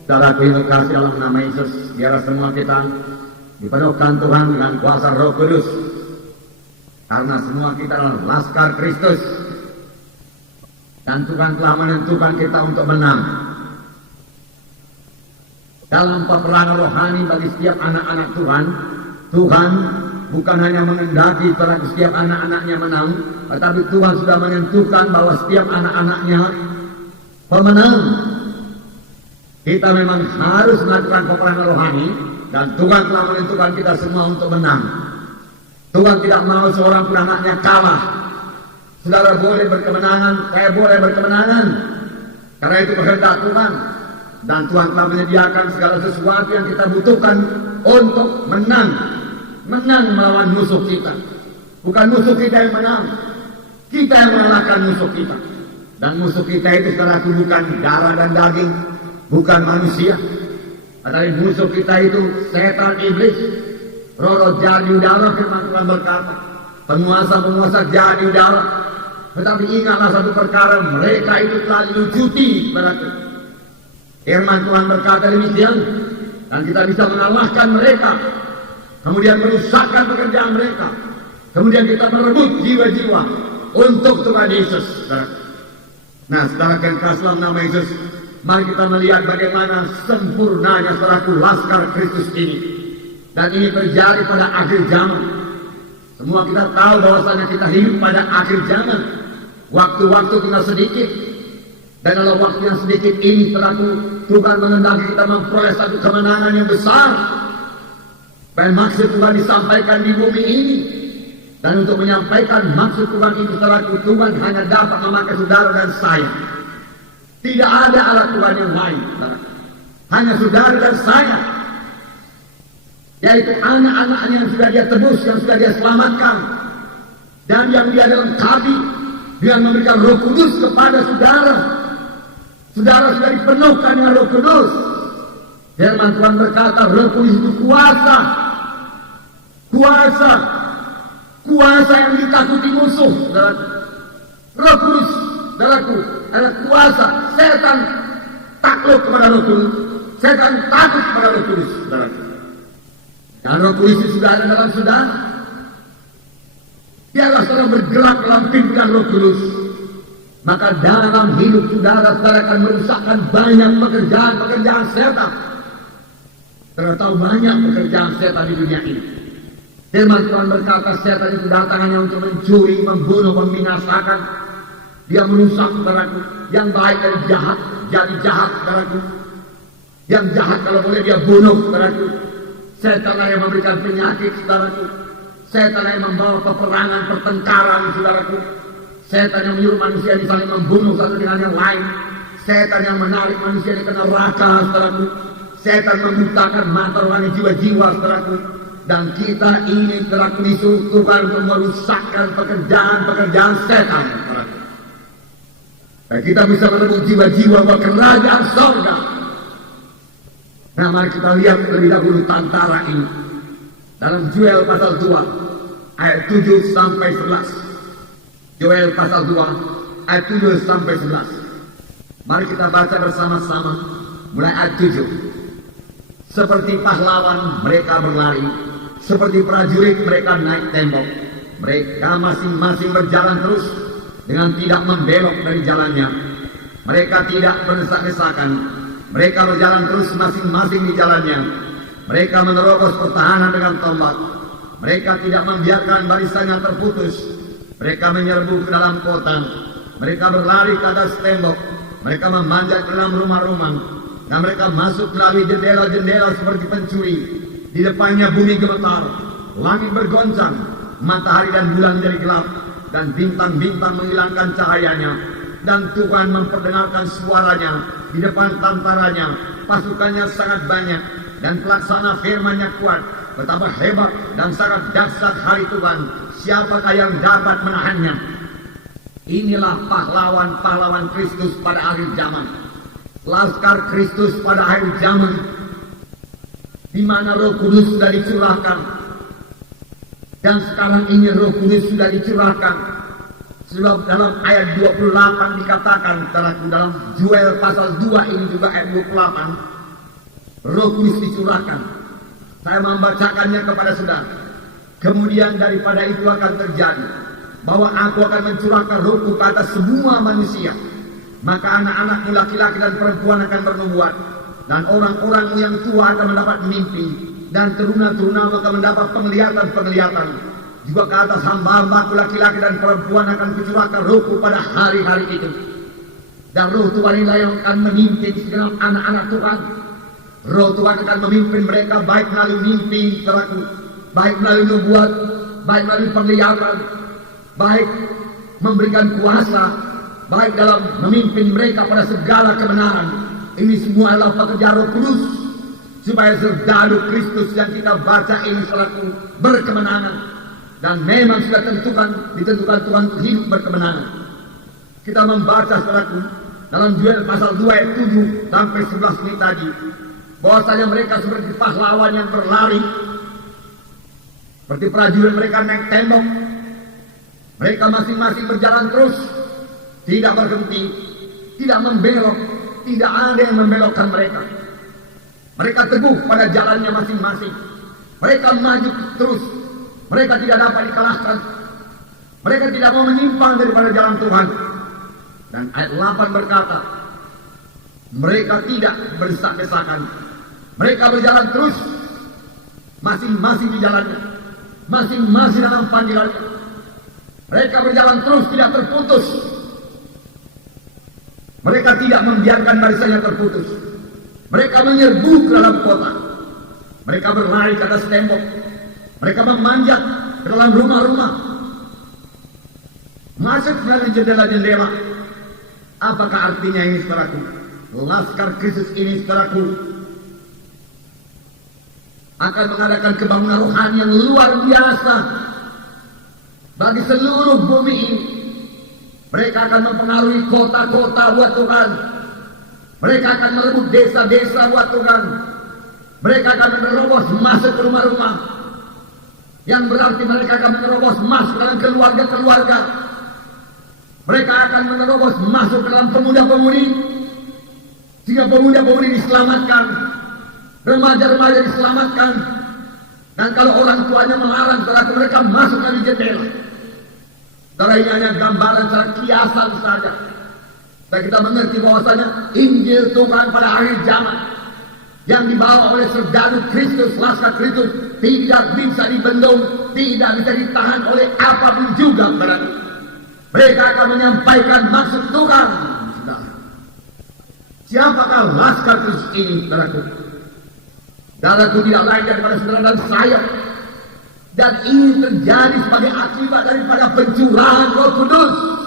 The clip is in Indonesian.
Saudara yang kasih dalam nama Yesus, biarlah semua kita dipenuhkan Tuhan dengan kuasa Roh Kudus. Karena semua kita adalah laskar Kristus. Dan Tuhan telah menentukan kita untuk menang. Dalam peperangan rohani bagi setiap anak-anak Tuhan, Tuhan bukan hanya mengendaki terhadap setiap anak-anaknya menang, tetapi Tuhan sudah menentukan bahwa setiap anak-anaknya pemenang. Kita memang harus melakukan peperangan rohani, dan Tuhan telah menentukan kita semua untuk menang. Tuhan tidak mau seorang pun anaknya kalah. Saudara boleh berkemenangan, saya boleh berkemenangan. Karena itu kehendak Tuhan. Dan Tuhan telah menyediakan segala sesuatu yang kita butuhkan untuk menang. Menang melawan musuh kita. Bukan musuh kita yang menang. Kita yang mengalahkan musuh kita. Dan musuh kita itu saudara bukan darah dan daging. Bukan manusia. Tetapi musuh kita itu setan iblis. Roh-roh jahat di udara, firman Tuhan berkata. Penguasa-penguasa jahat di udara. Tetapi ingatlah satu perkara, mereka itu telah dilucuti berarti. Firman Tuhan berkata demikian. Dan kita bisa mengalahkan mereka. Kemudian merusakkan pekerjaan mereka. Kemudian kita merebut jiwa-jiwa untuk Tuhan Yesus. Nah, setelah kekasih dalam nama Yesus, mari kita melihat bagaimana sempurnanya saudaraku laskar Kristus ini. Dan ini terjadi pada akhir zaman. Semua kita tahu bahwasanya kita hidup pada akhir zaman. Waktu-waktu kita sedikit. Dan dalam waktu yang sedikit ini saudaraku, Tuhan mengendaki kita memperoleh satu kemenangan yang besar. Dan maksud Tuhan disampaikan di bumi ini. Dan untuk menyampaikan maksud Tuhan itu saudaraku, Tuhan hanya dapat memakai saudara dan saya. Tidak ada alat Tuhan yang lain, saudara. Hanya saudara dan saya. Yaitu anak-anaknya yang sudah dia tebus, yang sudah dia selamatkan. Dan yang dia lengkapi dengan memberikan Roh Kudus kepada saudara. Saudara sudah dipenuhkan dengan Roh Kudus. Firman Tuhan berkata, Roh Kudus itu kuasa. Kuasa. Kuasa yang ditakuti musuh. Saudaraku. Roh Kudus, saudaraku, adalah kuasa. Setan takluk kepada Roh Kudus. Setan takut kepada Roh Kudus, saudaraku. Dan Roh Kudus itu sudah ada dalam saudara. Biarlah saudara bergerak dalam pimpinan Roh Kudus. Maka dalam hidup saudara akan merusakkan banyak pekerjaan-pekerjaan setan. Saudara tahu banyak pekerjaan setan di dunia ini. Firman Tuhan berkata setan itu datang hanya untuk mencuri, membunuh, membinasakan. Dia merusak saudaraku. Yang baik dari jahat, jadi jahat saudaraku. Yang jahat kalau boleh dia bunuh saudaraku. Setan yang memberikan penyakit saudaraku. Setan yang membawa peperangan, pertengkaran saudaraku. Setan yang menyuruh manusia ini saling membunuh satu dengan yang lain. Setan yang menarik manusia ini ke neraka saudaraku. Setan membutakan mata rohani jiwa-jiwa saudaraku. Dan kita ini telah disuruh Tuhan untuk merusakkan pekerjaan-pekerjaan setan saudaraku. Dan kita bisa merebut jiwa-jiwa ke kerajaan surga. Nah, mari kita lihat lebih dahulu tantara ini. Dalam Yoel pasal 2 ayat 7 sampai 11. Yoel pasal 2 ayat 7 sampai 11. Mari kita baca bersama-sama mulai ayat 7. Seperti pahlawan mereka berlari, seperti prajurit mereka naik tembok. Mereka masing-masing berjalan terus dengan tidak membelok dari jalannya. Mereka tidak berdesak-desakan. Mereka berjalan terus masing-masing di jalannya. Mereka menerobos pertahanan dengan tombak. Mereka tidak membiarkan barisannya terputus. Mereka menyerbu ke dalam kota. Mereka berlari ke atas tembok. Mereka memanjat ke dalam rumah-rumah. Dan mereka masuk melalui jendela-jendela seperti pencuri. Di depannya bumi gemetar. Langit bergoncang. Matahari dan bulan menjadi gelap. Dan bintang-bintang menghilangkan cahayanya. Dan Tuhan memperdengarkan suaranya. Di depan tantaranya, pasukannya sangat banyak. Dan pelaksana firman-Nya kuat. Betapa hebat dan sangat dahsyat hari Tuhan. Siapakah yang dapat menahannya? Inilah pahlawan-pahlawan Kristus pada akhir zaman. Laskar Kristus pada akhir zaman. Di mana Roh Kudus sudah dicurahkan. Dan sekarang ini Roh Kudus sudah dicurahkan. Sebab dalam ayat 28 dikatakan dalam Yoel pasal 2 ini juga ayat 28. Roh Kudus dicurahkan. Saya membacakannya kepada saudara. Kemudian daripada itu akan terjadi bahwa aku akan mencurahkan rohku ke atas semua manusia. Maka anak-anakmu laki-laki dan perempuan akan bernubuat, dan orang-orang yang tua akan mendapat mimpi, dan teruna-teruna akan mendapat penglihatan-penglihatan. Juga ke atas hamba-hambaku laki-laki dan perempuan akan kucurahkan rohku pada hari-hari itu. Dan roh Tuhan inilah yang akan memimpin segenap anak-anak Tuhan. Roh Tuhan akan memimpin mereka baik melalui mimpi, saudaraku, baik melalui nubuat, baik melalui penglihatan, baik memberikan kuasa, baik dalam memimpin mereka pada segala kebenaran. Ini semua adalah pekerjaan Roh Kudus, supaya serdadu Kristus yang kita baca ini saudaraku berkemenangan. Dan memang sudah ditentukan Tuhan untuk hidup berkemenangan. Kita membaca saudaraku dalam Yoel pasal 2 ayat 7 sampai 11 ini tadi, bahwasanya mereka seperti pahlawan yang berlari, seperti prajurit mereka naik tembok. Mereka masing-masing berjalan terus, tidak berhenti, tidak membelok, tidak ada yang membelokkan mereka. Mereka teguh pada jalannya masing-masing. Mereka maju terus. Mereka tidak dapat dikalahkan. Mereka tidak mau menyimpang daripada jalan Tuhan. Dan ayat 8 berkata, mereka tidak berdesak-desakan. Mereka berjalan terus, masing-masing di jalannya, masing-masing dalam panggilannya. Mereka berjalan terus, tidak terputus. Mereka tidak membiarkan barisannya terputus. Mereka menyerbu ke dalam kota. Mereka berlari ke atas tembok. Mereka memanjat ke dalam rumah-rumah. Masuk melalui jendela-jendela. Apakah artinya ini, saudaraku? Laskar Kristus ini, saudaraku, akan mengadakan kebangunan rohani yang luar biasa bagi seluruh bumi ini. Mereka akan mempengaruhi kota-kota buat Tuhan. Mereka akan merebut desa-desa buat Tuhan. Mereka akan menerobos masuk ke rumah-rumah, yang berarti mereka akan menerobos masuk dalam keluarga-keluarga. Mereka akan menerobos masuk ke dalam pemuda-pemudi, sehingga pemuda-pemudi diselamatkan, remaja-remaja diselamatkan. Dan kalau orang tuanya melarang, mereka masuk dari jendela. Saudara, ini hanya gambaran secara kiasan saja. Dan kita mengerti bahwasanya Injil Tuhan pada akhir zaman yang dibawa oleh serdadu Kristus, laskar Kristus, tidak bisa dibendung, tidak bisa ditahan oleh apapun juga. Mereka akan menyampaikan maksud Tuhan. Siapakah laskar Kristus ini, saudaraku? Saudaraku, tidak lain daripada saudara dan saya. Dan ini terjadi sebagai akibat daripada pencurahan Roh Kudus.